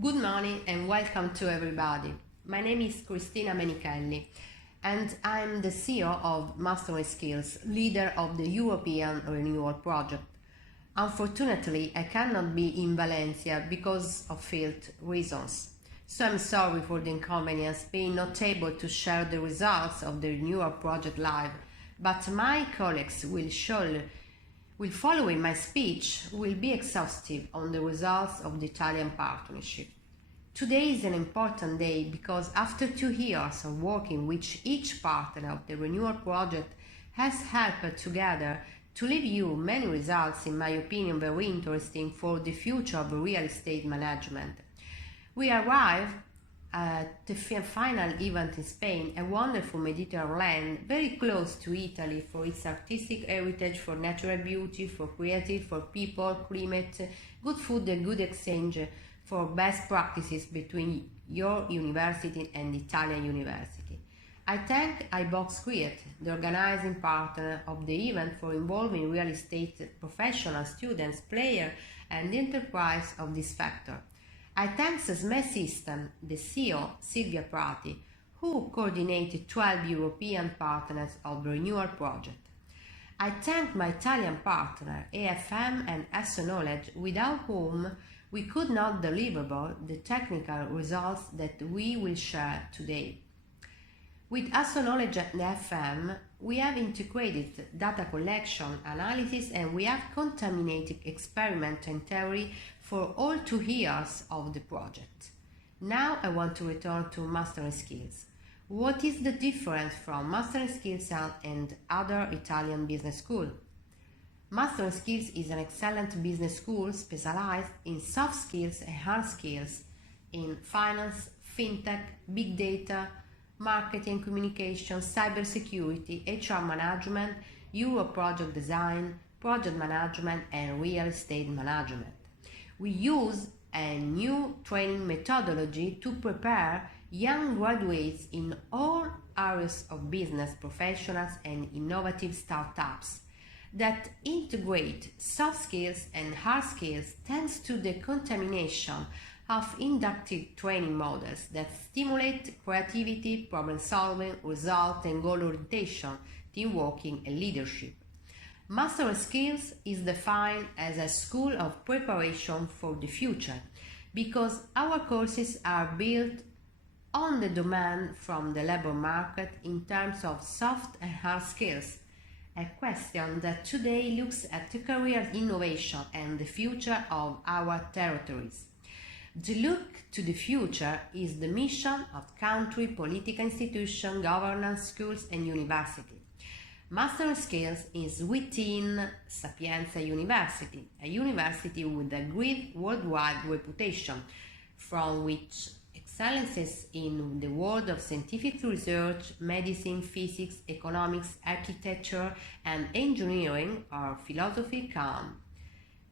Good morning and welcome to everybody. My name is Cristina Menichelli and I'm the CEO of MasterandSkills, leader of the European Renewal Project. Unfortunately, I cannot be in Valencia because of field reasons. So I'm sorry for the inconvenience being not able to share the results of the Renewal Project live, but my colleagues following my speech will be exhaustive on the results of the Italian partnership. Today is an important day because after 2 years of working with each partner of the Renewal Project has helped together to leave you many results, in my opinion, very interesting for the future of real estate management. We arrived at the final event in Spain, a wonderful Mediterranean land, very close to Italy for its artistic heritage, for natural beauty, for creative, for people, climate, good food and good exchange, for best practices between your university and the Italian university. I thank iBox Create, the organizing partner of the event, for involving real estate professionals, students, players and the enterprise of this sector. I thank SME System, the CEO, Silvia Prati, who coordinated 12 European partners of the Renewal Project. I thank my Italian partner, AFM and SO Knowledge, without whom we could not deliver the technical results that we will share today. With SO Knowledge and FM, we have integrated data collection, analysis, and we have contaminated experiment and theory for all 2 years of the project. Now I want to return to MasterandSkills. What is the difference from MasterandSkills and other Italian business schools? MasterandSkills is an excellent business school specialized in soft skills and hard skills in finance, fintech, big data, marketing, communication, cybersecurity, HR management, Euro project design, project management, and real estate management. We use a new training methodology to prepare young graduates in all areas of business, professionals, and innovative startups that integrate soft skills and hard skills thanks to the contamination of inductive training models that stimulate creativity, problem solving, result and goal orientation, team working and leadership. MasterandSkills is defined as a school of preparation for the future because our courses are built on the demand from the labor market in terms of soft and hard skills, a question that today looks at the career innovation and the future of our territories. The look to the future is the mission of country, political institution, governance, schools and university. MasterandSkills is within Sapienza University, a university with a great worldwide reputation, from which excellences in the world of scientific research, medicine, physics, economics, architecture and engineering or philosophy come.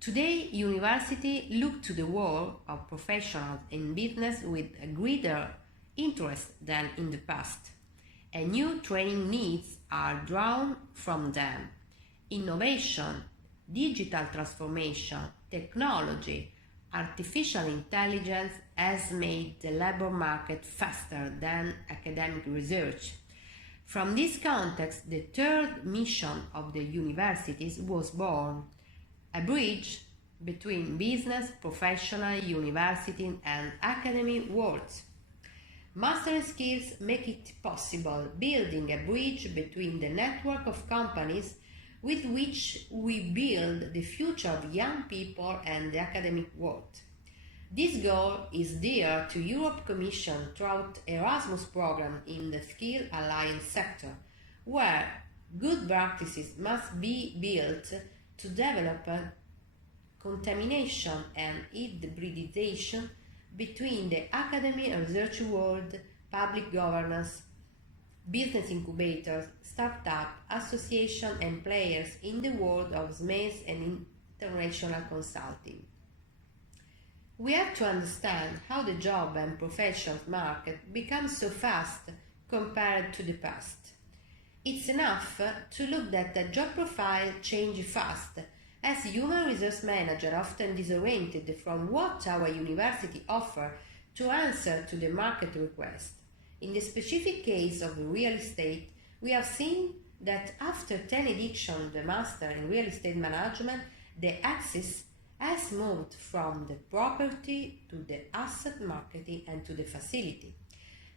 Today, universities look to the world of professionals in business with a greater interest than in the past. And new training needs are drawn from them. Innovation, digital transformation, technology, artificial intelligence has made the labor market faster than academic research. From this context, the third mission of the universities was born: a bridge between business, professional, university and academic worlds. MasterandSkills make it possible, building a bridge between the network of companies with which we build the future of young people and the academic world. This goal is dear to Europe Commission throughout Erasmus program in the Skill Alliance sector, where good practices must be built to develop a contamination and hybridization between the academic and research world, public governance, business incubators, startup, association and players in the world of SMEs and international consulting. We have to understand how the job and professions market becomes so fast compared to the past. It's enough to look that the job profile changes fast, As human resource manager, often disoriented from what our university offer to answer to the market request. In the specific case of real estate, we have seen that after 10 editions, the Master in Real Estate Management, the axis has moved from the property to the asset marketing and to the facility.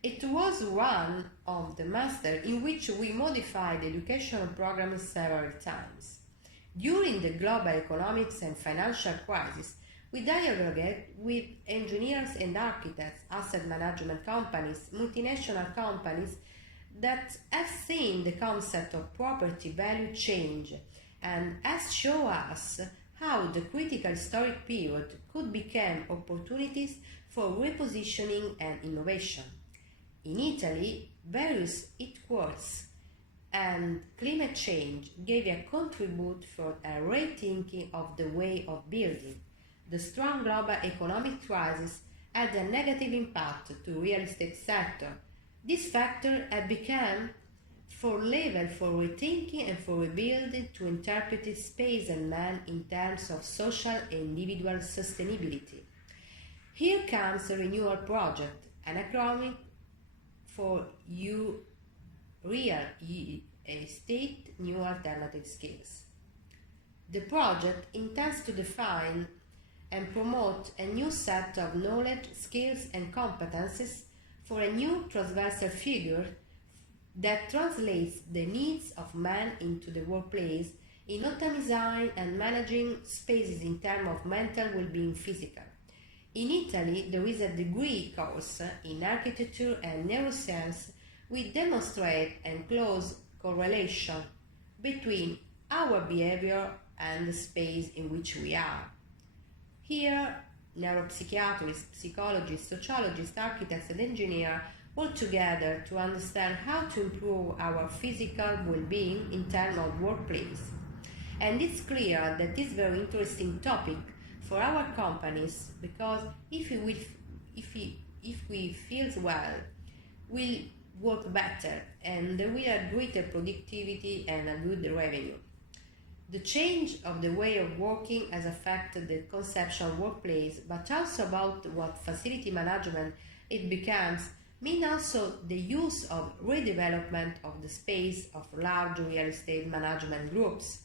It was one of the Master in which we modified the educational program several times. During the global economics and financial crisis, we dialogued with engineers and architects, asset management companies, multinational companies that have seen the concept of property value change and has shown us how the critical historic period could become opportunities for repositioning and innovation. In Italy, various earthquakes and climate change gave a contribute for a rethinking of the way of building. The strong global economic crisis had a negative impact to real estate sector. This factor had become for level for rethinking and for rebuilding to interpret space and man in terms of social and individual sustainability. Here comes a renewal project, an acronym for real estate new alternative skills. The project intends to define and promote a new set of knowledge, skills and competences for a new transversal figure that translates the needs of man into the workplace in optimizing and managing spaces in terms of mental well-being physical. In Italy, there is a degree course in architecture and neuroscience which demonstrate a close correlation between our behavior and the space in which we are. Here, neuropsychiatrists, psychologists, sociologists, architects and engineers work together to understand how to improve our physical well-being in terms of workplace. And it's clear that this is a very interesting topic for our companies because if we feel well, we'll work better and we have greater productivity and a good revenue. The change of the way of working has affected the conceptual workplace, but also about what facility management it becomes, mean also the use of redevelopment of the space of large real estate management groups.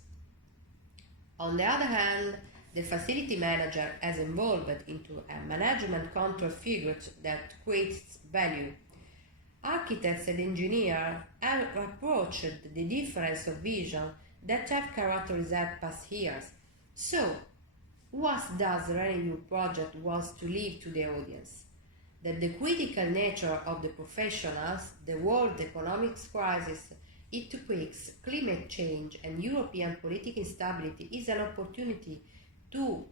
On the other hand, the facility manager has evolved into a management control figure that creates value. Architects and engineers have approached the difference of vision that have characterized past years. So, what does the Review project was to leave to the audience? That the critical nature of the professionals, the world economic crisis, earthquakes, climate change, and European political instability is an opportunity to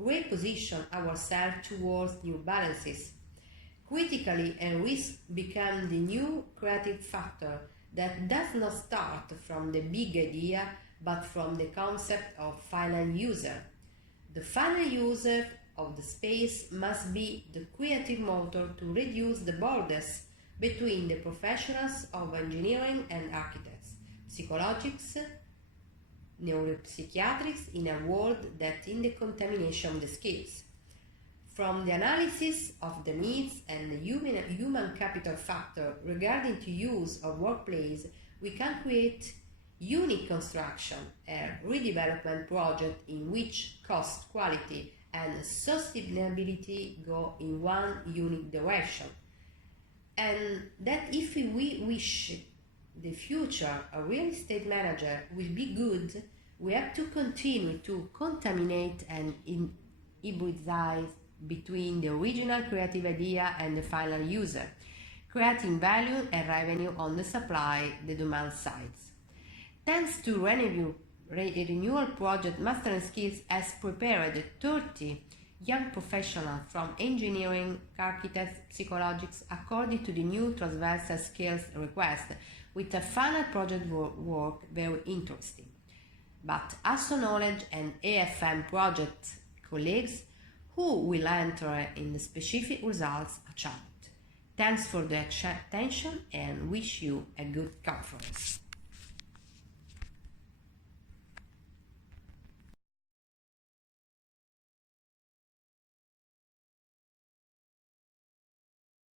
reposition ourselves towards new balances. Criticality and risk become the new creative factor that does not start from the big idea but from the concept of final user. The final user of the space must be the creative motor to reduce the borders between the professionals of engineering and architects, psychologists, neuropsychiatrists in a world that in the contamination of the skills. From the analysis of the needs and the human capital factor regarding to use of workplace, we can create unique construction, a redevelopment project in which cost, quality and sustainability go in one unique direction. And that if we wish the future a real estate manager will be good, we have to continue to contaminate and hybridize between the original creative idea and the final user, creating value and revenue on the supply, the demand sides. Thanks to renewal project, MasterandSkills has prepared 30 young professionals from engineering, architects, psychologists according to the new transversal skills request, with a final project work very interesting. But also knowledge and AFM project colleagues who will enter in the specific results achieved. Thanks for the attention and wish you a good conference.